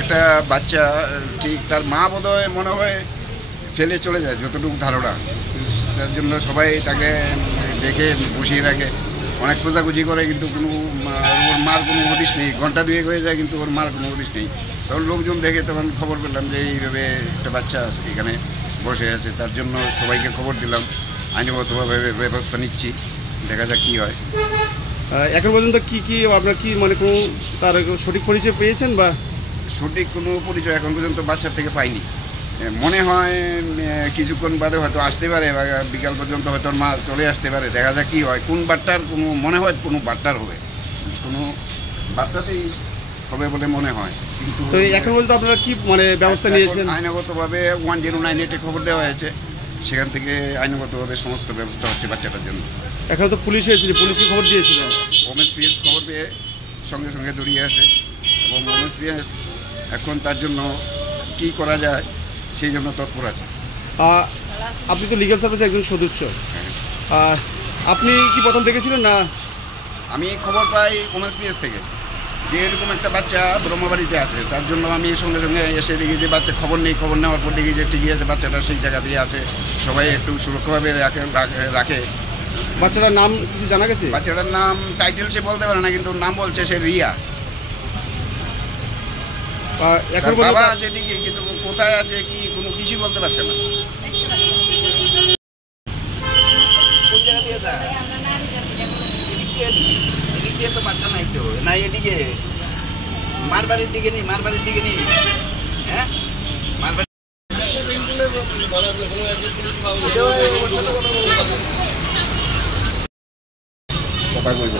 একটা বাচ্চা ঠিক তার মা বোধহয় মনে হয় ফেলে চলে যায়, যতটুকু ধারণা। তার জন্য সবাই তাকে দেখে বসিয়ে রাখে, অনেক খোঁজাখুঁজি করে, কিন্তু কোনো ওর মার কোনো হদিশ নেই। ঘন্টা দুয়েক হয়ে যায় কিন্তু ওর মার কোনো হদিশ নেই। তখন লোকজন দেখে, তখন খবর পেলাম যে এইভাবে একটা বাচ্চা এখানে বসে আছে। তার জন্য সবাইকে খবর দিলাম, আইনগতভাবে ব্যবস্থা নিচ্ছি, দেখা যাক কী হয়। এখন পর্যন্ত কি আপনার কি মানে কোনো তার সঠিক পরিচয় পেয়েছেন বা? সঠিক কোনো পরিচয় এখন পর্যন্ত বাচ্চার থেকে পাইনি। মনে হয় কিছুক্ষণ বাদে হয়তো আসতে পারে, বা বিকাল পর্যন্ত হয়তো মা চলে আসতে পারে। দেখা যাক কী হয়। কোন বার্তার কোনো মনে হয় কোনো বার্তার হবে, কোনো বার্তাতেই হবে বলে মনে হয়। কিন্তু তো এখন পর্যন্ত আপনারা কি মানে ব্যবস্থা নিয়েছেন? আইনগতভাবে 109 খবর দেওয়া হয়েছে, সেখান থেকে আইনগতভাবে সমস্ত ব্যবস্থা হচ্ছে বাচ্চাটার জন্য। এখন তো পুলিশ এসেছে, পুলিশকে খবর দিয়েছিলেন? ওএমএসপিএস খবর পেয়ে সঙ্গে সঙ্গে দৌড়িয়ে আসে, এবং ওএমএসপিএস এখন তার জন্য কী করা যায় সেই জন্য তৎপর আছে। আপনি তো লিগ্যাল সার্ভিসের একজন সদস্য, আপনি কি প্রথম দেখেছিলেন না? আমি খবর পাই ওএমএসপিএস থেকে যে এরকম একটা বাচ্চা ব্রহ্মবাড়িতে আছে। তার জন্য আমি সঙ্গে সঙ্গে এসে দেখি যে বাচ্চা খবর নেই। খবর নেওয়ার পর দেখি যে ঠিকই আছে, বাচ্চাটা সেই জায়গাতেই আছে। সবাই একটু সুরক্ষাভাবে রাখে। বাচ্চাটার নাম কিছু জানা গেছে? বাচ্চাটার নাম টাইটেল সে বলতে পারে না, কিন্তু নাম বলছে সে রিয়া। এখন বাবা আছে ঠিকই, কিন্তু কোথায় আছে কি কোনো কিছুই বলতে পারছে না। কোন জায়গা দিয়ে যায়? এদিক দিয়ে তো বাচ্চা নাই তো, নাই এদিকে মারবাড়ির দিকে নি, মারবাড়ির দিকে নি। হ্যাঁ, মারবাড়ি কথা কইব।